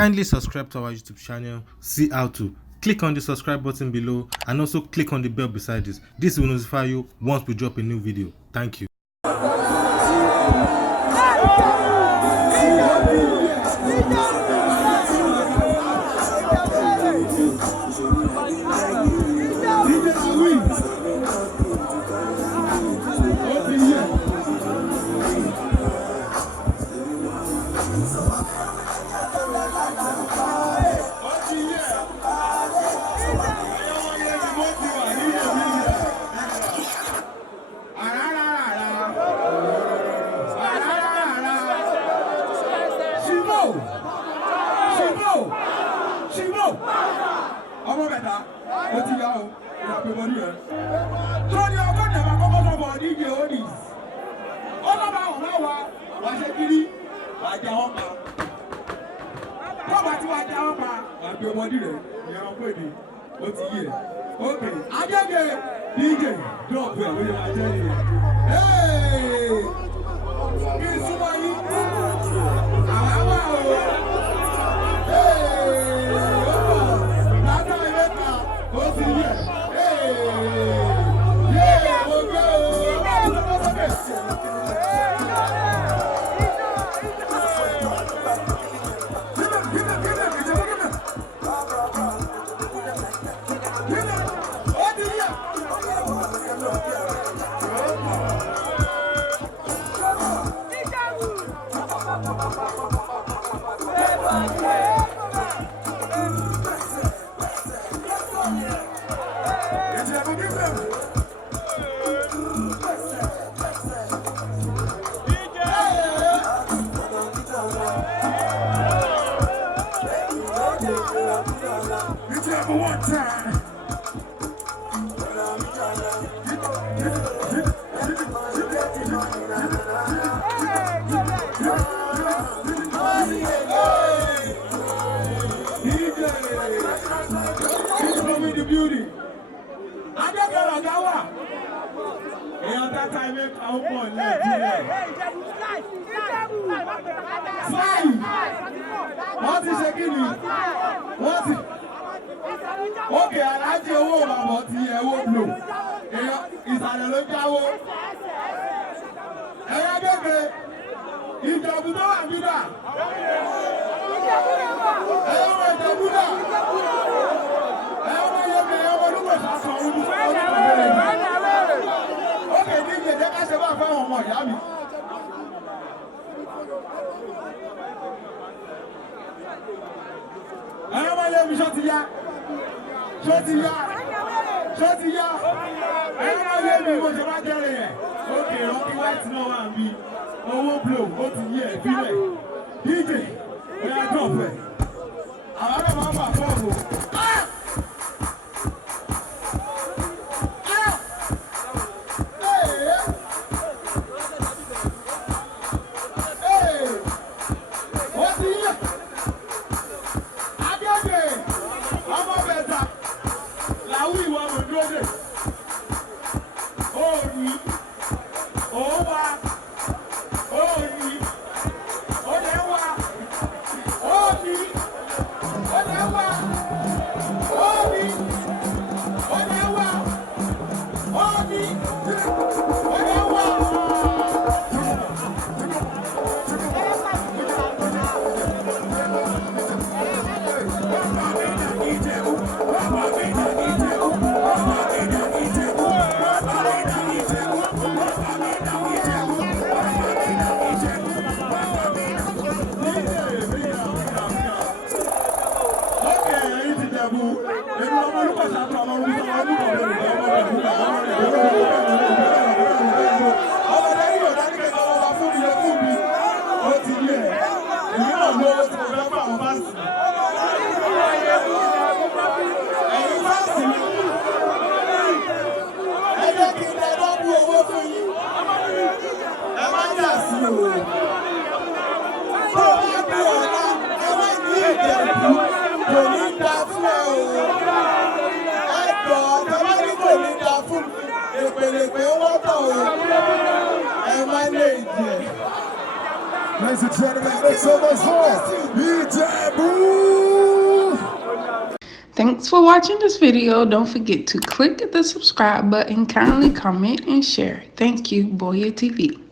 Kindly subscribe to our YouTube channel, see how to. Click on the subscribe button below and also click on the bell beside this. This will notify you once we drop a new video. Thank you. Omo Better, what you got? You have to body here. So you are going to have a body here. All about now, was a kitty, like a hopper. Come back to my jamba, like your body here. You are pretty. What's here? Okay, Agege, DJ, drop it. We are telling you. Hey! It's somebody. One time. The beauty. I just got a gawa. And that time make our point. What is a guinea? What is okay, I like your woman, but he won't know. It's a little cow. Agege, Ijebu Dances. Okay, DJ, they can say what for Omo Yami. I don't want to shut ya. Shut ya. I don't want to go to my gallery. Okay, Rocky White no one be. Omo blow, what is here? DJ, we are dropping. I don't know about Bobo. Ladies and gentlemen, make some noise for Ijebu. Thanks for watching this video. Don't forget to click the subscribe button, kindly comment, and share. Thank you, Boya TV.